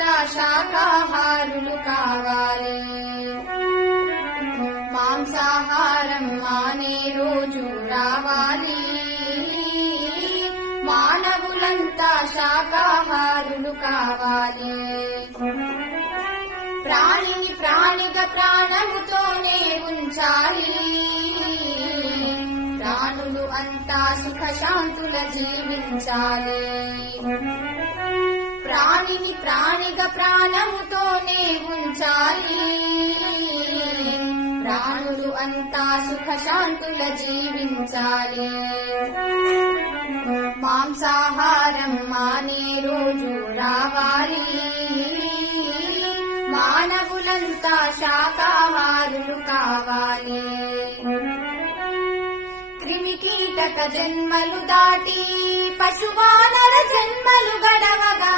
మానవులంతా శాకాహారులు కావాలి. మాంసాహారం మానే రోజు రావాలి. మానవులంతా శాకాహారులు కావాలి. ప్రాణిని ప్రాణిగా ప్రాణముతోనే ఉంచాలి. ప్రాణులు అంతా సుఖశాంతుల జీవించాలి. ప్రాణిని ప్రాణిగా ప్రాణముతోనే ఉంచాలి. ప్రాణులు అంతా సుఖశాంతుల జీవించాలి. మాంసాహారం మానే రోజు రావాలి. మానవులంతా శాకాహారులు కావాలి. క్రిమికీటక జన్మలు దాటి పశువానర జన్మలు గడవగా